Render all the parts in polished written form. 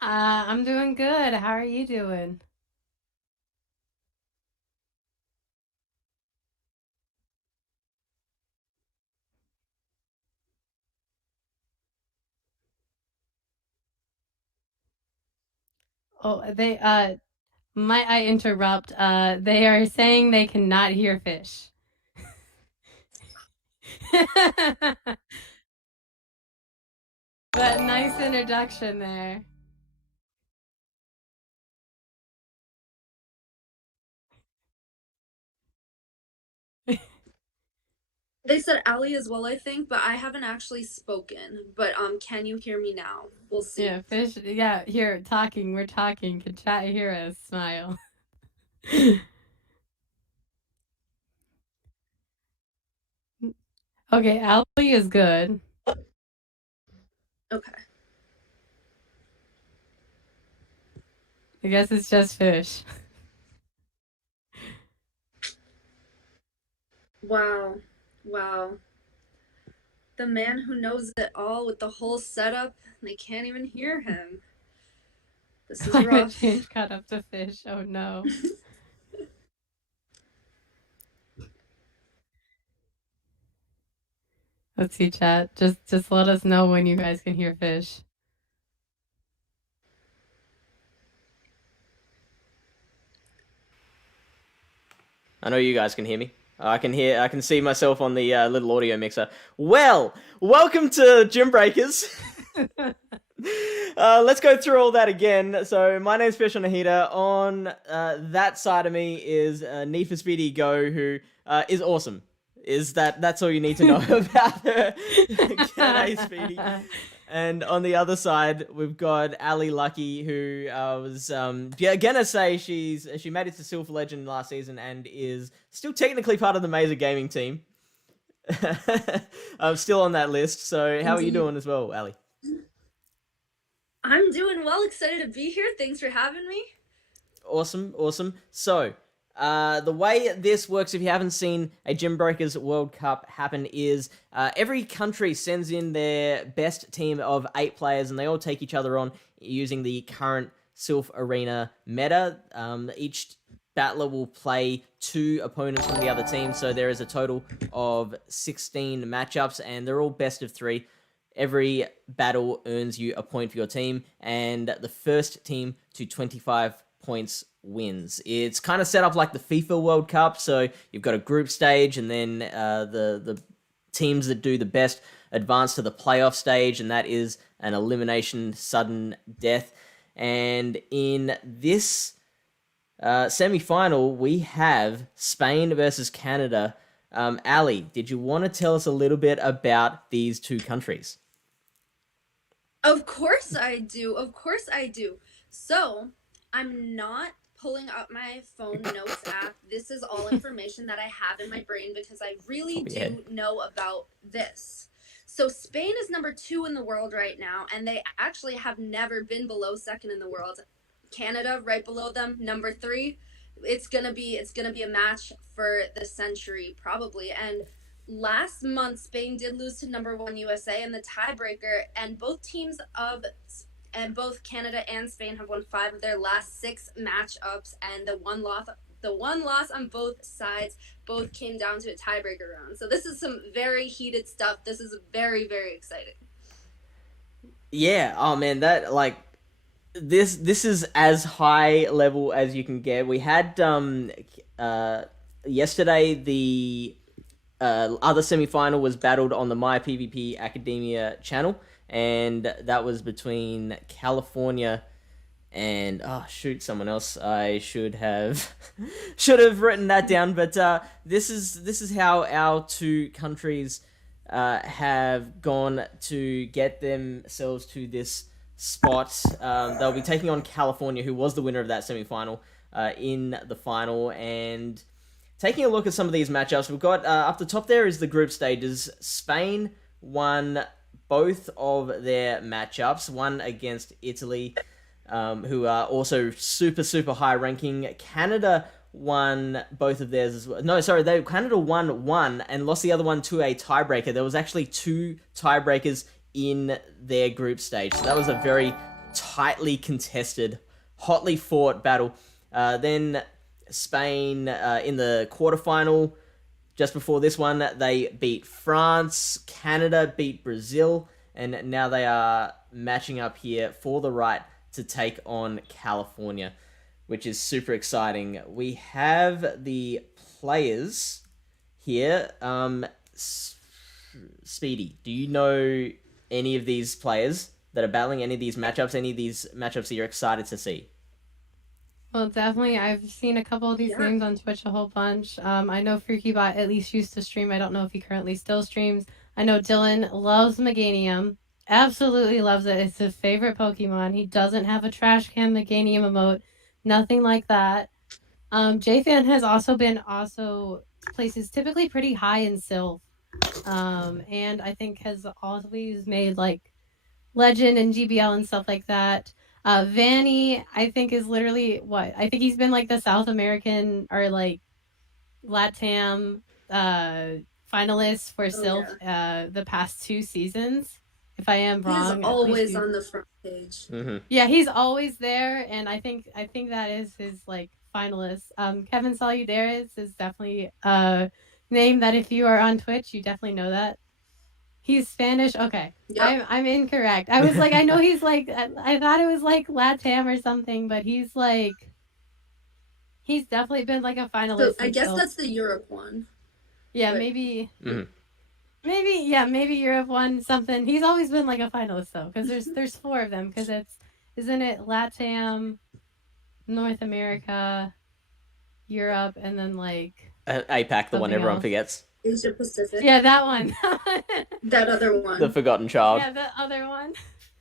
I'm doing good. How are you doing? Oh, they might I interrupt? They are saying they cannot hear fish. But nice introduction there. They said Allie as well, I think, but I haven't actually spoken. But can you hear me now? We'll see. Yeah, fish. Yeah, here talking. We're talking. Can chat hear us? Smile. Okay, Allie is good. Okay. I guess it's just fish. Wow. Wow. The man who knows it all with the whole setup, they can't even hear him. This is Climate rough. change caught up to fish. Oh no. Let's see, chat. Just let us know when you guys can hear fish. I know you guys can hear me. I can see myself on the little audio mixer. Well, welcome to Gymbreakers. Let's go through all that again. So my name's Fish on a Heater. On that side of me is Need for Speedy Go, who is awesome. That's all you need to know about her. G'day, Speedy. And on the other side, we've got Ali Lucky, who was gonna say she made it to Silver Legend last season and is still technically part of the Mazer Gaming team. I'm still on that list. So how are you Indeed. doing as well, Ali? I'm doing well, excited to be here. Thanks for having me. Awesome, awesome. So, the way this works, if you haven't seen a Gym Breakers World Cup happen, is every country sends in their best team of 8 players, and they all take each other on using the current Sylph Arena meta. Each battler will play 2 opponents from the other team, so there is a total of 16 matchups, and they're all best of 3. Every battle earns you a point for your team, and the first team to 25 points wins. It's kind of set up like the FIFA World Cup, so you've got a group stage, and then the teams that do the best advance to the playoff stage, and that is an elimination sudden death. And in this semi-final, we have Spain versus Canada. Ali, did you want to tell us a little bit about these two countries? Of course I do. Of course I do. So, I'm not pulling up my phone notes app. This is all information that I have in my brain because I really Top of your head. do know about this. So, Spain is number 2 in the world right now, and they actually have never been below second in the world. Canada right below them, number 3. It's gonna be a match for the century probably. And last month Spain did lose to number 1 USA in the tiebreaker, and both Canada and Spain have won 5 of their last 6 matchups, and the one loss on both sides both came down to a tiebreaker round. So this is some very heated stuff. This is very, very exciting. Yeah. Oh man, that like this is as high level as you can get. We had yesterday the other semi-final was battled on the My PvP Academia channel, and that was between California and oh shoot, someone else. I should have should have written that down. But this is how our two countries have gone to get themselves to this spot. They'll be taking on California, who was the winner of that semi-final, in the final. And taking a look at some of these matchups, we've got up the top there is the group stages. Spain won both of their matchups. One against Italy, who are also super, super high ranking. Canada won both of theirs as well. No, sorry, Canada won one and lost the other one to a tiebreaker. There was actually two tiebreakers in their group stage. So that was a very tightly contested, hotly fought battle. Then Spain in the quarterfinal. Just before this one, they beat France. Canada beat Brazil. And now they are matching up here for the right to take on California, which is super exciting. We have the players here. Speedy, do you know any of these players that are battling, any of these matchups, that you're excited to see? Well, definitely. I've seen a couple of these names on Twitch a whole bunch. I know FreakyBot at least used to stream. I don't know if he currently still streams. I know Dylan loves Meganium. Absolutely loves it. It's his favorite Pokemon. He doesn't have a trash can Meganium emote. Nothing like that. JFan has also places typically pretty high in Sylph. And I think has always made like Legend and GBL and stuff like that. Vanny, I think, is literally what? I think he's been like the South American or like LATAM finalist for Sylph the past 2 seasons. If I am wrong, he's always on the front page. Mm-hmm. Yeah, he's always there, and I think that is his like finalist. Kevin Saludares is definitely a name that if you are on Twitch, you definitely know that. He's Spanish. Okay, yep. I'm incorrect. I was like, I know he's like, I thought it was like LATAM or something, but he's definitely been like a finalist. So I guess that's the Europe one. Yeah, but maybe. Mm-hmm. Maybe Europe won something. He's always been like a finalist though, because there's 4 of them. Because isn't it LATAM, North America, Europe, and then like APAC, the one everyone forgets. Asia Pacific. Yeah, that one. That other one. The forgotten child. Yeah, the other one.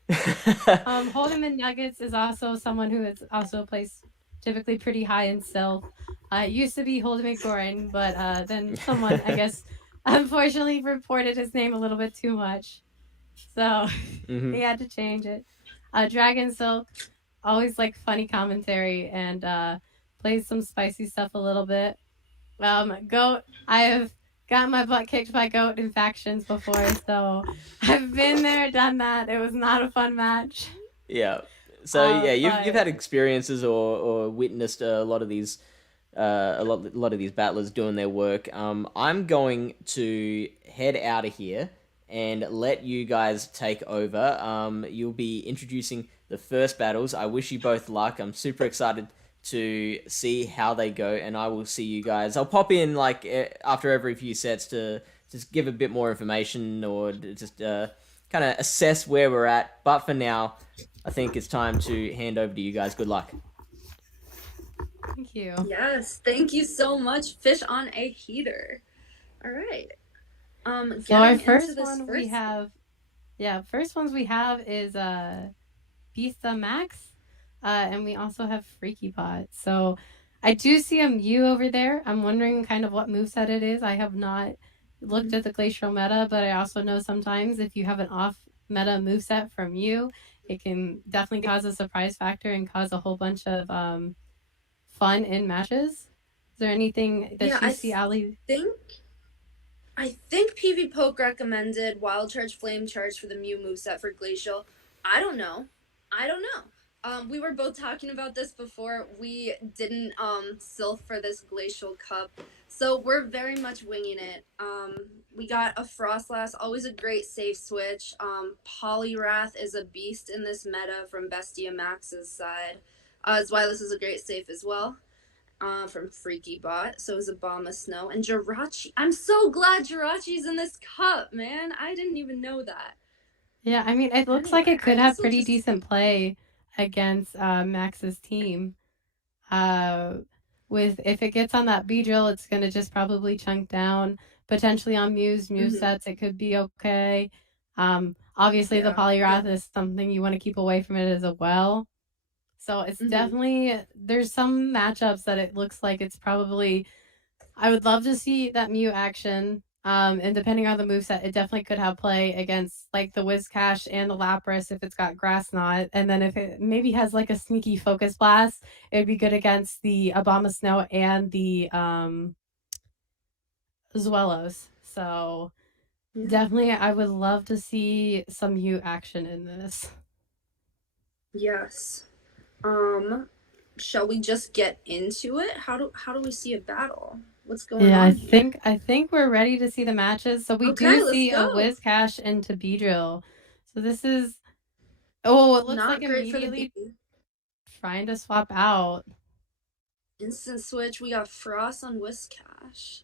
Hold'em Nuggets is also someone who is also placed typically pretty high in Sylph. It used to be Hold'em Goran, but then someone, I guess, unfortunately reported his name a little bit too much. So he had to change it. Dragon Silk, always like funny commentary and plays some spicy stuff a little bit. Goat, I have got my butt kicked by Goat in factions before, so I've been there, done that. It was not a fun match. Yeah. So you've had experiences or witnessed a lot of these battlers doing their work. I'm going to head out of here and let you guys take over. You'll be introducing the first battles. I wish you both luck. I'm super excited to see how they go, and I will see you guys. I'll pop in like after every few sets to just give a bit more information or just kind of assess where we're at. But for now, I think it's time to hand over to you guys. Good luck. Thank you. Yes, thank you so much. Fish on a heater. All right. So our first ones we have is Beasta Max. And we also have FreakyBot. So I do see a Mew over there. I'm wondering kind of what moveset it is. I have not looked at the Glacial meta, but I also know sometimes if you have an off meta moveset from Mew, it can definitely cause a surprise factor and cause a whole bunch of fun in matches. Is there anything that you see, Ali? I think PV Poke recommended Wild Charge, Flame Charge for the Mew moveset for Glacial. I don't know. We were both talking about this before. We didn't Sylph for this Glacial Cup, so we're very much winging it. We got a Frostlass, always a great safe switch. Poliwrath is a beast in this meta from Bestia Max's side. Zweilous is a great safe as well from FreakyBot. So is Abomasnow. And Jirachi. I'm so glad Jirachi's in this cup, man. I didn't even know that. Yeah, I mean, it looks like it could have pretty decent play against Max's team. If it gets on that Beedrill, it's gonna just probably chunk down. Potentially on Mew's sets, it could be okay. Obviously the Poliwrath is something you want to keep away from it as well. So it's definitely, there's some matchups that it looks like it's probably, I would love to see that Mew action. And depending on the moveset, it definitely could have play against like the Whiscash and the Lapras if it's got Grass Knot. And then if it maybe has like a sneaky Focus Blast, it would be good against the Obama Snow and the Zuelos. So Yeah. definitely, I would love to see some U action in this. Yes. Shall we just get into it? How do we see a battle? What's going Yeah, on here? I think we're ready to see the matches. So we do Okay, let's see a go. Whiscash into Beedrill. So this is oh, it looks like Not great for the B. immediately trying to swap out. Instant switch. We got Frost on Whiscash.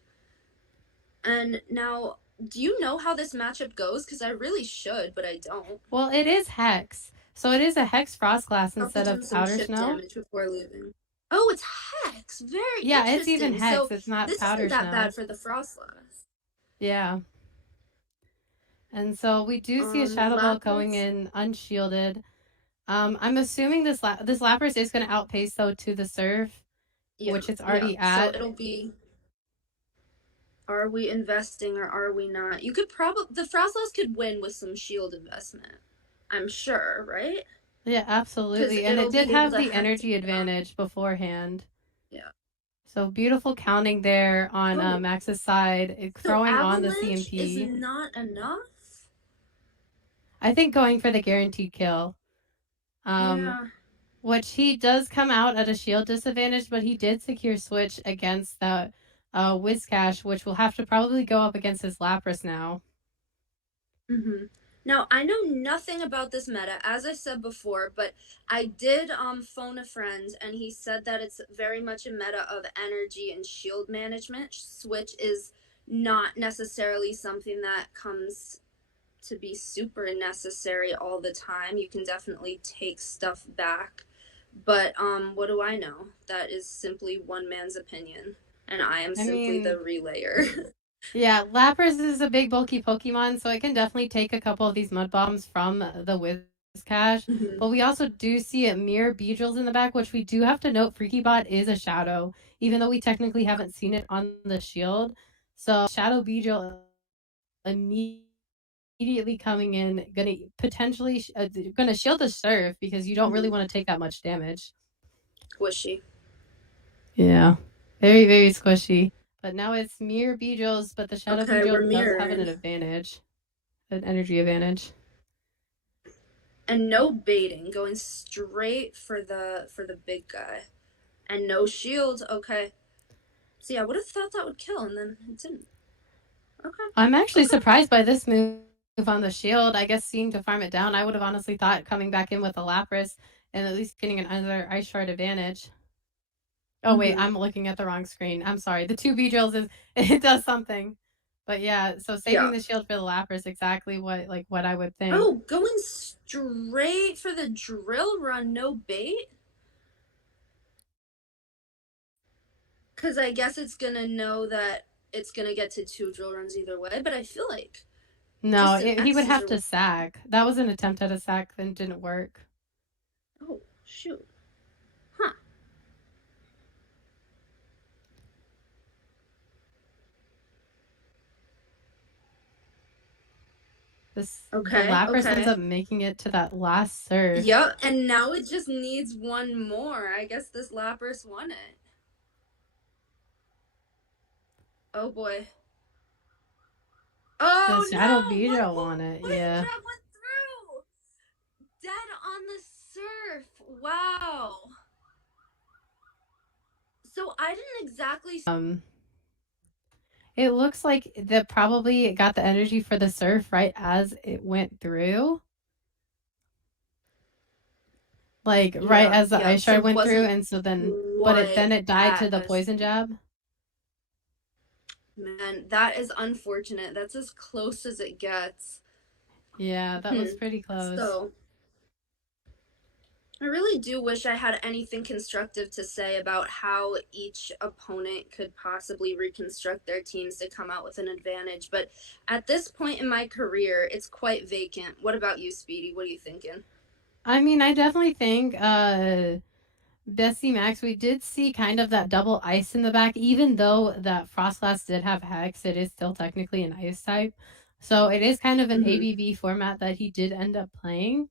And now, do you know how this matchup goes? Because I really should, but I don't. Well, it is Hex. So it is a Hex Frost Glass Probably instead do of some Powder chip Snow. damage before leaving. Oh, it's Hex. Very Yeah, it's even interesting. Hex. So It's not this Powder isn't that Snow. bad for the Frostlass. Yeah. And so we do see a Shadow Ball going Lapras. in unshielded. I'm assuming this Lapras is going to outpace though to the Surf, Yeah, which it's yeah. already So at. it'll be, are we investing or are we not? You could probably, the Frostlass could win with some shield investment. I'm sure, right? Yeah, Because absolutely. And it it'll did be able have to the hack energy it off. advantage beforehand. Yeah. So beautiful counting there on Oh, Max's side, so throwing on the Avalanche is CMP. not enough? I think going for the guaranteed kill. Um, Yeah. which he does come out at a shield disadvantage, but he did secure switch against that Whiscash, which will have to probably go up against his Lapras now. Mm-hmm. Now I know nothing about this meta, as I said before, but I did phone a friend, and he said that it's very much a meta of energy and shield management. Switch is not necessarily something that comes to be super necessary all the time. You can definitely take stuff back, but what do I know? That is simply one man's opinion, and I am I simply the mean, relayer. yeah, Lapras is a big bulky Pokemon, so it can definitely take a couple of these Mud Bombs from the Whiscash. Mm-hmm. But we also do see it mirror Beedrills in the back, which we do have to note FreakyBot is a Shadow, even though we technically haven't seen it on the shield. So Shadow Beedrill immediately coming in, gonna potentially gonna shield the Surf because you don't really Mm-hmm. want to take that much damage. Squishy. Yeah, very very squishy. But now it's mirror Beedrills, but the Shadow Okay, we're Beedrill does have an mirroring. advantage, an energy advantage. And no baiting, going straight for the big guy. And no shield. Okay. See, I would have thought that would kill, and then it didn't. Okay. I'm actually Okay. surprised by this move on the shield. I guess seeing to farm it down, I would have honestly thought coming back in with a Lapras and at least getting another Ice Shard advantage. Oh wait, Mm-hmm. I'm looking at the wrong screen. I'm sorry. The two B drills is it does something. But yeah, so saving Yeah. the shield for the Lapras exactly what I would think. Oh, going straight for the drill run, no bait? Because I guess it's going to know that it's going to get to two drill runs either way, but I feel like No, just an he would X's have or. to sack. That was an attempt at a sack that didn't work. Oh, shoot. Huh. The Okay, Lapras ends okay. up making it to that last surf. Yep, and now it just needs one more. I guess this Lapras won it. Oh boy. The Oh Shadow no! Beedrill on it, Poison yeah. Jab went through! Dead on the surf. Wow. So I didn't exactly. It looks like that probably got the energy for the surf right as it went through. Like right Yeah, as the yeah. ice So shard it went through, wasn't and so then, but quite it died to the as. poison jab. Man, that is unfortunate. That's as close as it gets. Yeah, that was Hmm. pretty close. So I really do wish I had anything constructive to say about how each opponent could possibly reconstruct their teams to come out with an advantage. But at this point in my career, it's quite vacant. What about you, Speedy? What are you thinking? I mean, I definitely think Bessie Max, we did see kind of that double ice in the back, even though that Frostlass did have Hex, it is still technically an ice type. So it is kind of an Mm-hmm. ABB format that he did end up playing.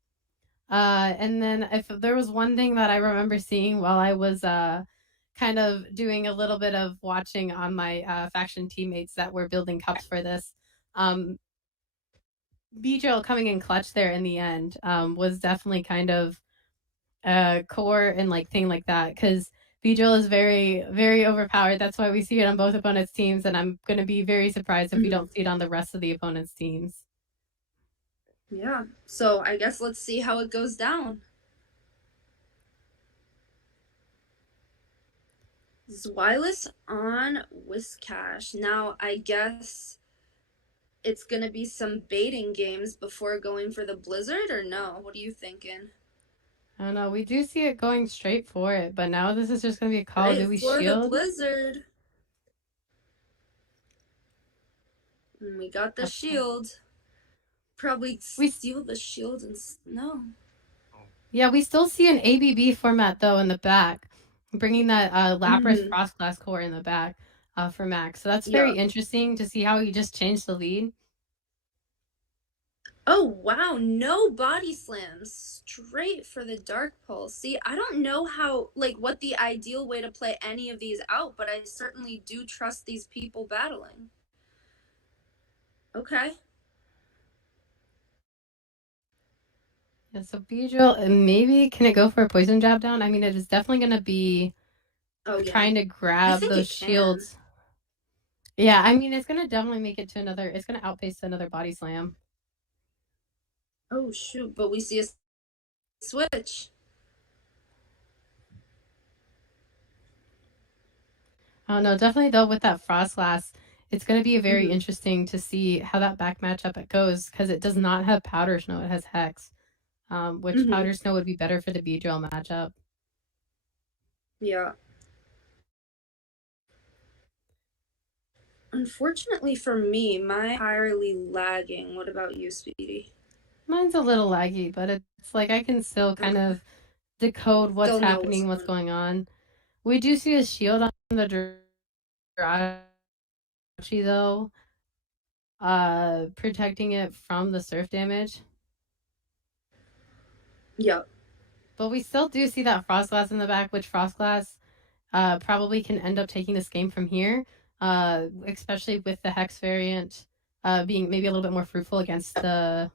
And then if there was one thing that I remember seeing while I was kind of doing a little bit of watching on my faction teammates that were building cups for this, um, Beedrill coming in clutch there in the end was definitely kind of core and like thing like that because Beedrill is very very overpowered. That's why we see it on both opponents' teams, and I'm gonna be very surprised if we Mm-hmm. don't see it on the rest of the opponents' teams. Yeah. So I guess let's see how it goes down. Zweilous on Whiscash. Now I guess it's gonna be some baiting games before going for the Blizzard, or no? What are you thinking? I don't know. We do see it going straight for it, but now this is just gonna be a call. Do Right we for the shield? Blizzard. And we got the Okay. shield. Probably We steal the shield and no. Yeah, we still see an ABB format though in the back, bringing that Lapras Mm-hmm. Frostglass core in the back for Max. So that's very Yeah. interesting to see how he just changed the lead. Oh wow, no body slams. Straight for the Dark Pulse. See, I don't know how like what the ideal way to play any of these out, but I certainly do trust these people battling. Okay. Yeah, so Beedrill, maybe can it go for a poison jab down? I mean, it is definitely going to be Oh yeah. trying to I grab think those it can. shields. Yeah, I mean, it's going to definitely make it to another, it's going to outpace another body slam. Oh shoot, but we see a switch. Oh no, definitely though with that Frostglass, it's going to be very Mm-hmm. interesting to see how that back matchup it goes because it does not have Powder Snow, it has Hex. Which Mm-hmm. Powder Snow would be better for the Beedrill matchup. Yeah. Unfortunately for me, my entirely lagging. What about you, Speedy? Mine's a little laggy, but it's like I can still kind Okay. of decode what's Still know what's happening, what's going on. going on. We do see a shield on the Jirachi though, protecting it from the surf damage. Yep. But we still do see that Frostglass in the back, which Frostglass probably can end up taking this game from here, especially with the Hex variant being maybe a little bit more fruitful against the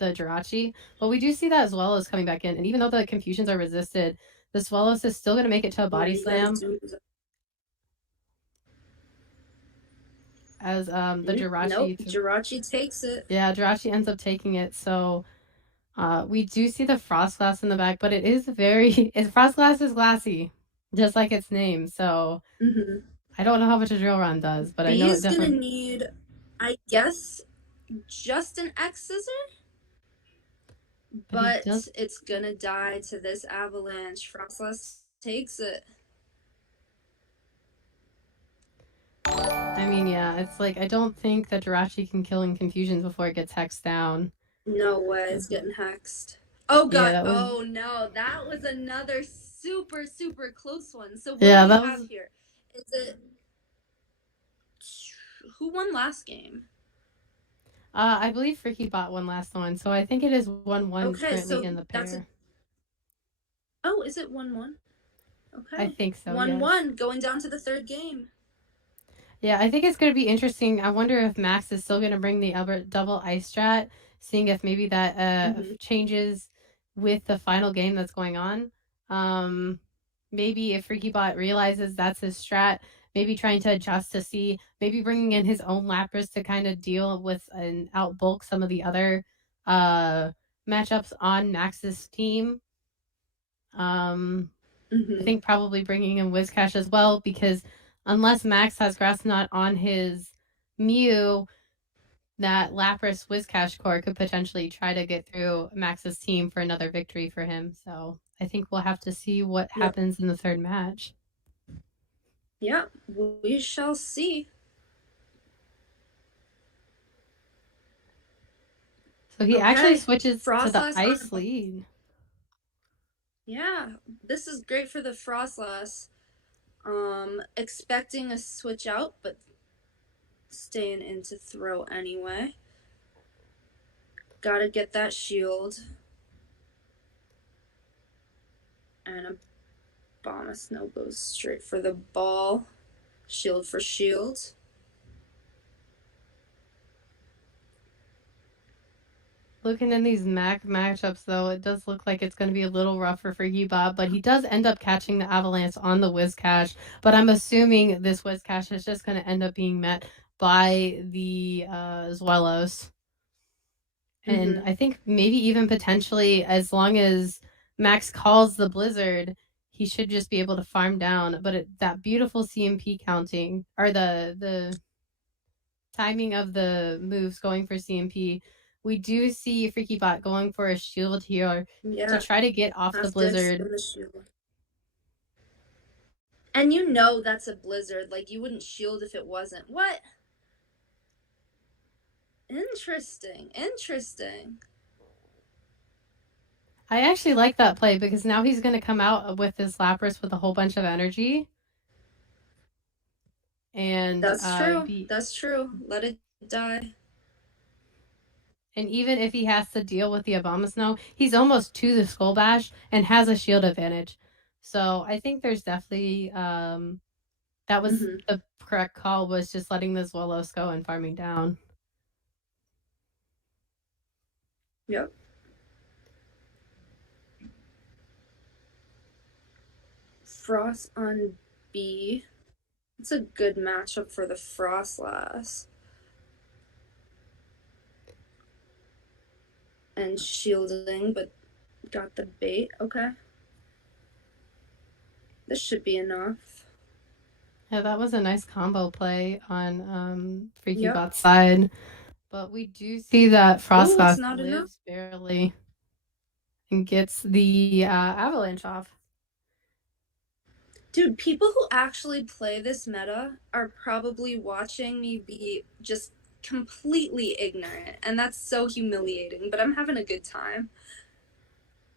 Jirachi. But we do see that as well as coming back in. And even though the confusions are resisted, the Swellows is still going to make it to a Yeah, body you guys slam do. as the Nope. Jirachi. Jirachi takes it. Yeah, Jirachi ends up taking it. So we do see the Frost Glass in the back, but it is very. Frost Glass is glassy, just like its name. So Mm-hmm. I don't know how much a drill run does, but I B know it is gonna definitely. need, I guess, just an X scissor, But he but does. it's gonna die to this avalanche. Frostless takes it. I mean, yeah, it's like I don't think that Jirachi can kill in confusions before it gets hexed down. No way, it's getting hexed. Oh Yeah, god, that was. oh no, that was another super, super close one. So what do Yeah, we that have was. here? Is it who won last game? I believe Freaky bought one last one, so I think it is 1-1 Okay, currently so in the that's a, pair. oh, is it 1-1? I Okay. think so, One yes. one going down to the third game. Yeah, I think it's going to be interesting. I wonder if Max is still going to bring the Albert double ice strat, seeing if maybe that Mm-hmm. changes with the final game that's going on. Um, Maybe if FreakyBot realizes that's his strat, maybe trying to adjust to see, maybe bringing in his own Lapras to kind of deal with and outbulk some of the other uh, matchups on Max's team. Um, I Mm-hmm. think probably bringing in Wizcash as well because unless Max has Grass Knot on his Mew, that Lapras Wizcash core could potentially try to get through Max's team for another victory for him. So I think we'll have to see what Yep. happens in the third match. Yeah, we shall see. So he actually Okay. switches to the Frostless ice on. lead. Yeah, this is great for the Frostlass. Expecting a switch out, but staying in to throw anyway. Gotta get that shield. And a bomb of snow goes straight for the ball. Shield for shield. Looking in these matchups, though, it does look like it's going to be a little rougher for Hubot, but he does end up catching the Avalanche on the Wizcash. But I'm assuming this Wizcash is just going to end up being met by the Zwelos. And Mm-hmm. I think maybe even potentially, as long as Max calls the Blizzard, he should just be able to farm down. But that beautiful CMP counting, or the timing of the moves going for CMP, we do see Freaky Bot going for a shield here to Yeah, try to get off the has to Blizzard. extend the shield. And you know that's a blizzard. Like, you wouldn't shield if it wasn't. What? Interesting. Interesting. I actually like that play because now he's going to come out with his Lapras with a whole bunch of energy and That's true. be That's true. Let it die. and even if he has to deal with the Abomasnow, he's almost to the Skull Bash and has a shield advantage. So I think there's definitely that was Mm-hmm. the correct call, was just letting the Zwelos go and farming down. Yep. Frost on B. It's a good matchup for the Frostlass. And shielding, but got the bait. Okay. This should be enough. Yeah, that was a nice combo play on Freaky Yep. Bot's side. But we do see that Ooh, it's Frostlass not enough. lives barely and gets the avalanche off. Dude, people who actually play this meta are probably watching me be just completely ignorant, and that's so humiliating, but I'm having a good time.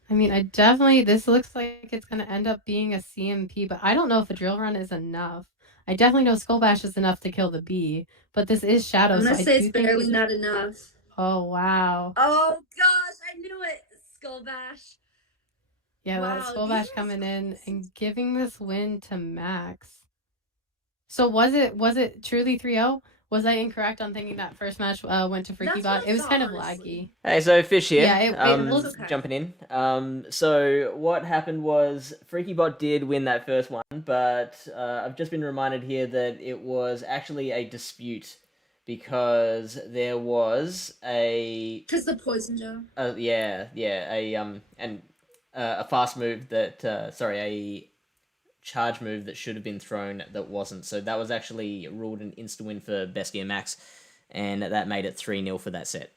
I mean, I definitely, this looks like it's going to end up being a CMP, but I don't know if a drill run is enough. I definitely know Skull Bash is enough to kill the bee, but this is Shadow, I'm so gonna I say it's do think barely it. not enough. Oh, wow. Oh gosh, I knew it! Skull Bash. Yeah, that Wow, Skull these Bash are coming in close. and giving this win to Max. So was it truly 3-0? Was I incorrect on thinking that first match went to Freaky That's what Bot? I It was thought, kind of honestly. laggy. Hey, so Fish here, Yeah, it That's looked. okay. jumping in. So what happened was FreakyBot did win that first one, but I've just been reminded here that it was actually a dispute because there was Because the poison gem. a fast move that a charge move that should have been thrown that wasn't. So that was actually ruled an insta win for Bestie and Max, and that made it 3-0 for that set.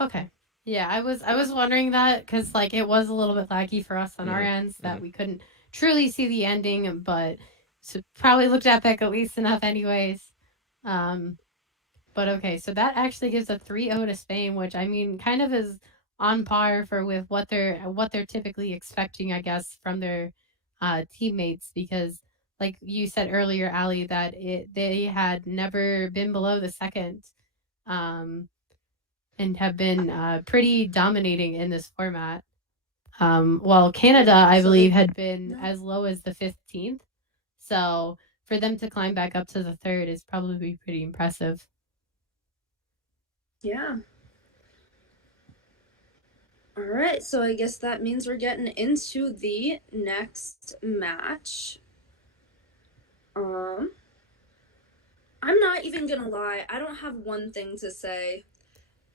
Okay. Yeah, I was wondering that because like it was a little bit laggy for us on our Mm-hmm. ends that Mm-hmm. we couldn't truly see the ending, but so probably looked epic at least enough anyways. Um, but okay, so that actually gives a 3-0 to Spain, which I mean kind of is on par for with what they're typically expecting, I guess, from their teammates because like you said earlier, Ali, that they had never been below the second. Um, and have been pretty dominating in this format. While Canada, Yep. I So believe, they. had been Yep. as low as the 15th. So for them to climb back up to the third is probably pretty impressive. Yeah. All right, so I guess that means we're getting into the next match. Um, I'm not even gonna lie. I don't have one thing to say.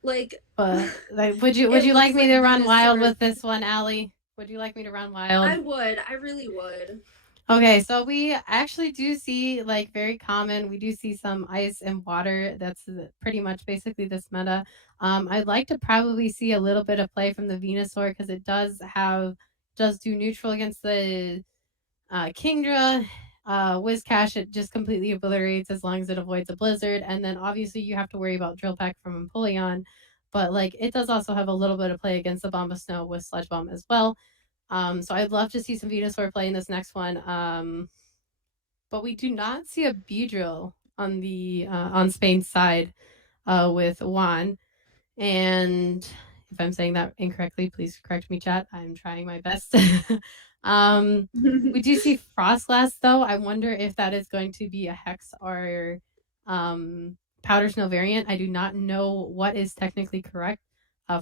Like, But like, would you it like looks me like to run wild Venusaur. with this one, Allie? Would you like me to run wild? I would. I really would. Okay, so we actually do see like very common. We do see some ice and water. That's pretty much basically this meta. I'd like to probably see a little bit of play from the Venusaur because it does do neutral against the Kingdra. Wizcash it just completely obliterates as long as it avoids a blizzard, and then obviously you have to worry about Drill Peck from Empoleon. But like it does also have a little bit of play against the Bomb of Snow with Sludge Bomb as well. So I'd love to see some Venusaur play in this next one. But we do not see a Beedrill on the on Spain's side with Juan. And if I'm saying that incorrectly, please correct me, chat. I'm trying my best. um, we do see Frostlass, though. I wonder if that is going to be a Hex or Powder Snow variant. I do not know what is technically correct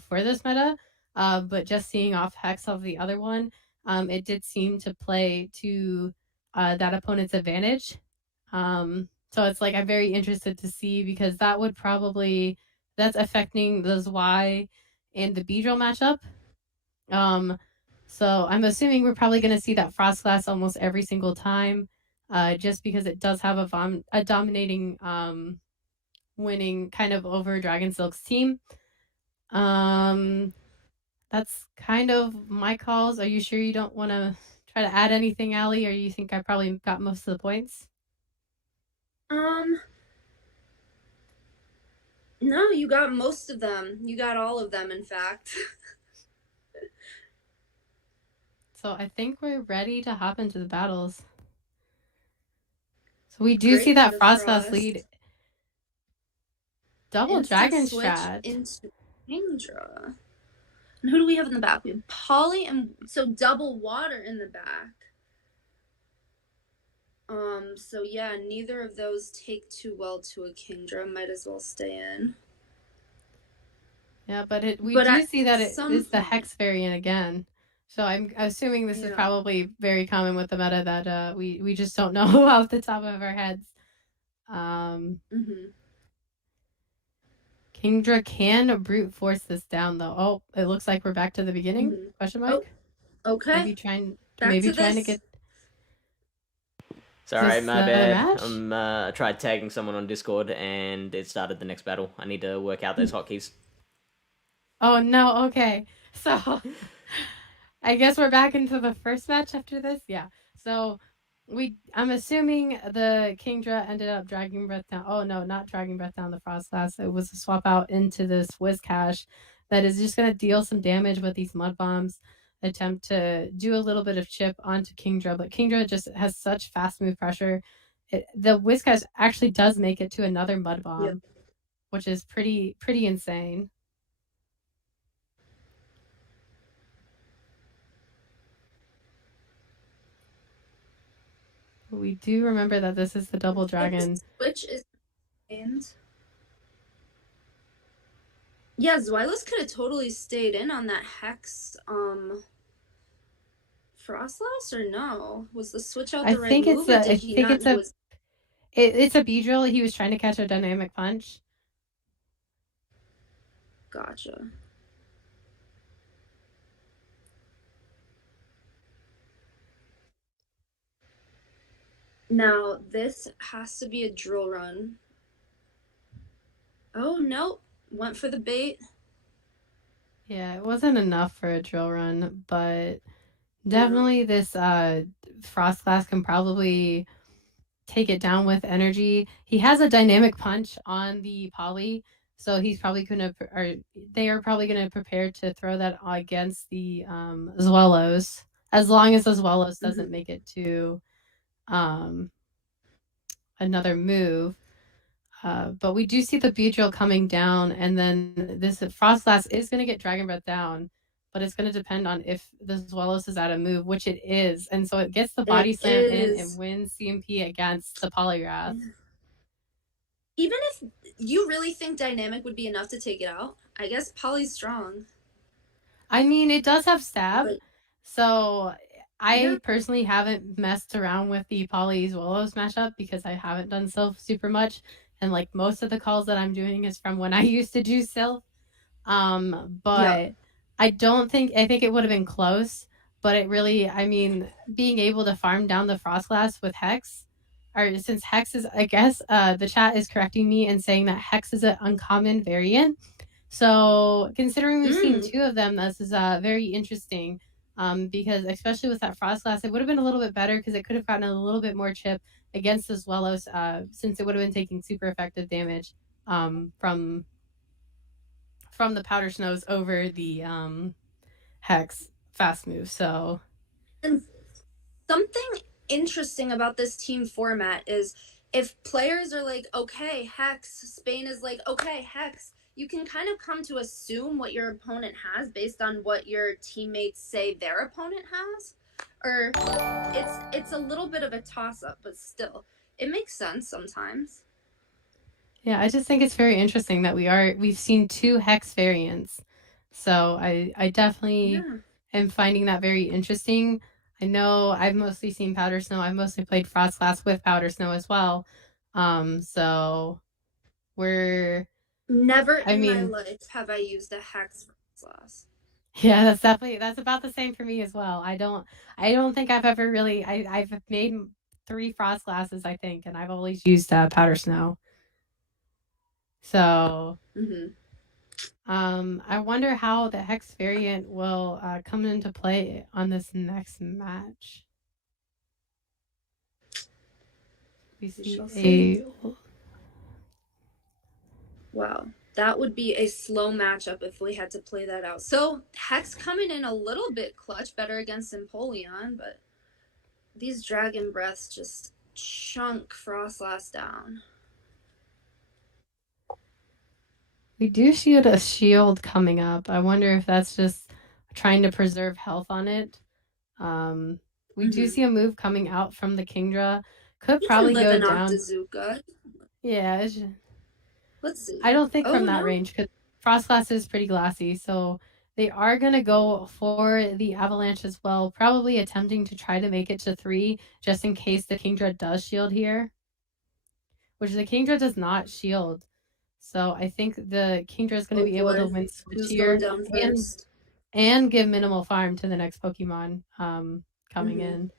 for this meta, but just seeing off Hex of the other one, it did seem to play to that opponent's advantage. So it's like I'm very interested to see because that would probably that's affecting the Zwei and the Beedrill matchup. Um, so I'm assuming we're probably going to see that Frostglass almost every single time, just because it does have a dominating winning kind of over Dragon Silk's team. Um, that's kind of my calls. Are you sure you don't want to try to add anything, Allie, or you think I probably got most of the points? um, no, you got most of them. You got all of them, in fact. So I think we're ready to hop into the battles. So we do see Great for that the Frostlass lead. Frost. Double Instant Dragon switch strat. into Kingdra. And who do we have in the back? We have Polly and so double water in the back. So yeah, neither of those take too well to a Kingdra. Might as well stay in. Yeah, but we But do at see that it some is the point, Hex variant again. So I'm assuming this is yeah. probably very common with the meta that we just don't know off the top of our heads. Mm-hmm. Kingdra can brute force this down though. Oh, it looks like we're back to the beginning? Mm-hmm. Question Oh, mark? okay. Back Maybe to trying to this. get Sorry, this my bad. match. I tried tagging someone on Discord and it started the next battle. I need to work out those hotkeys. Oh no, okay. So I guess we're back into the first match after this. Yeah. So I'm assuming the Kingdra ended up dragging Breath down. Oh no, not dragging Breath down the Frostlass. It was a swap out into this Whiscash that is just gonna deal some damage with these mud bombs. Attempt to do a little bit of chip onto Kingdra, but Kingdra just has such fast move pressure. The Whiscash actually does make it to another mud Yep. bomb, which is pretty insane. We do remember that this is the double Okay, the dragon. switch is in. Yeah, Zweilous could have totally stayed in on that Hex Frostlass or no? Was the switch out the right move or I did he think not it's know a his it's a Beedrill. He was trying to catch a dynamic punch. gotcha? Now this has to be a drill run. Oh no, went for the bait. Yeah, it wasn't enough for a drill run, but Yeah. definitely this Frost Glass can probably take it down with energy. He has a dynamic punch on the poly, so he's probably gonna or they are probably gonna prepare to throw that against the Zwellos, as long as the Zwellos doesn't Mm-hmm. make it to um another move. But we do see the Beedrill coming down, and then this Frostlass is going to get Dragon Breath down, but it's going to depend on if the Zwelos is at a move, which it is. And so it gets the It body slam in and is. wins CMP against the Polygraph. Even if you really think dynamic would be enough to take it out, I guess Polly's strong. I mean, it does have stab, But so yeah. I personally haven't messed around with the Poly Zwelos mashup because I haven't done Sylph super much. And like most of the calls that I'm doing is from when I used to do Sylph. Yep. But I think it would have been close, but it really I mean, being able to farm down the frost glass with Hex, or since Hex is I guess the chat is correcting me and saying that Hex is an uncommon variant. So considering we've seen Mm. two of them, this is very interesting. Because especially with that frost glass, it would have been a little bit better because it could have gotten a little bit more chip against the Zwelos, since it would have been taking super effective damage from the powder snows over the Hex. fast move. So And something interesting about this team format is if players are like, okay, Hex, Spain is like, okay, Hex, you can kind of come to assume what your opponent has based on what your teammates say their opponent has. Or it's a little bit of a toss up, but still, it makes sense sometimes. yeah, I just think it's very interesting that we've seen two hex variants. So I definitely Yeah. am finding that very interesting. I know I've mostly seen powder snow. I've mostly played frost glass with powder snow as well. So we're Never I in my mean, life have I used a hex sauce. yeah, that's about the same for me as well. I don't think I've ever really I've made three frost glasses I think, and I've always used powder snow. So Mm-hmm. I wonder how the hex variant will come into play on this next match. We We see shall see. a Wow. That would be a slow matchup if we had to play that out. So Hex coming in a little bit clutch, better against Empoleon, but these Dragon Breaths just chunk Frostlass down. we do see a shield coming up. I wonder if that's just trying to preserve health on it. Um, we do Mm-hmm. see a move coming out from the Kingdra. Could He can probably live go in down. Octazooka. Yeah, Let's see. I don't think Oh from that no. range because frost glass is pretty glassy. So they are gonna go for the avalanche as well, probably attempting to try to make it to 3 just in case the Kingdra does shield here, which the Kingdra does not shield. So I think the Kingdra is going to Oh be able to boy. win switch Who's going here down and first? and give minimal farm to the next Pokemon coming Mm-hmm. in.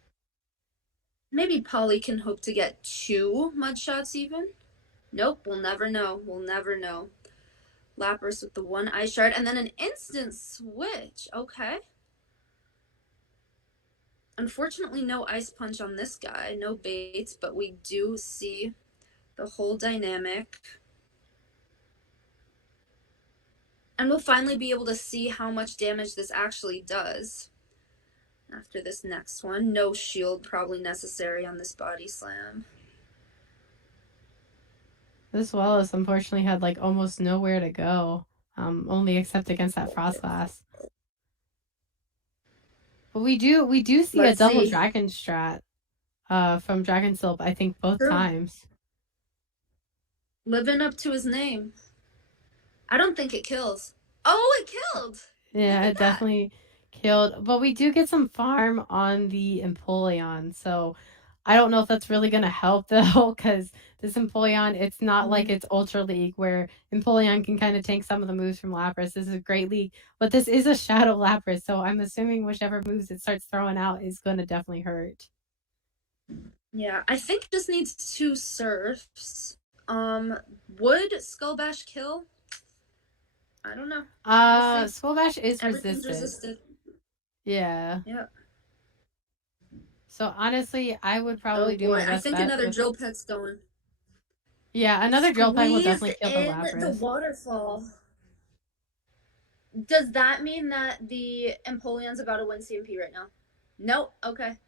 Maybe Polly can hope to get 2 mud shots even. Nope, we'll never know. We'll never know. Lapras with the 1 ice shard and then an instant switch. Okay. Unfortunately, no ice punch on this guy, no baits, but we do see the whole dynamic. And we'll finally be able to see how much damage this actually does. After this next one, no shield probably necessary on this body slam. This Wallace unfortunately had like almost nowhere to go, only except against that frost glass. But we do see a Let's double see. dragon strat from Dragon Silp, I think both True. times. Living up to his name. I don't think it kills. Oh, it killed! Look Yeah, at it that. definitely killed. But we do get some farm on the Empoleon. So I don't know if that's really gonna help though, because this Empoleon, it's not like Mm-hmm. it's Ultra League where Empoleon can kind of tank some of the moves from Lapras. This is a great league, but this is a Shadow Lapras, so I'm assuming whichever moves it starts throwing out is gonna definitely hurt. Yeah, I think it just needs 2 surfs. Would Skull Bash kill? I don't know. We'll see. Skull Bash is Everything's resisted. resisted. Yeah. Yeah. So honestly, I would Oh probably do boy, my I best think bet another with drill pet's going. yeah, another drill peck will Squeezed definitely kill the in the Lapras. waterfall. Does that mean that the Empoleon's about to win CMP right now? Nope. Okay.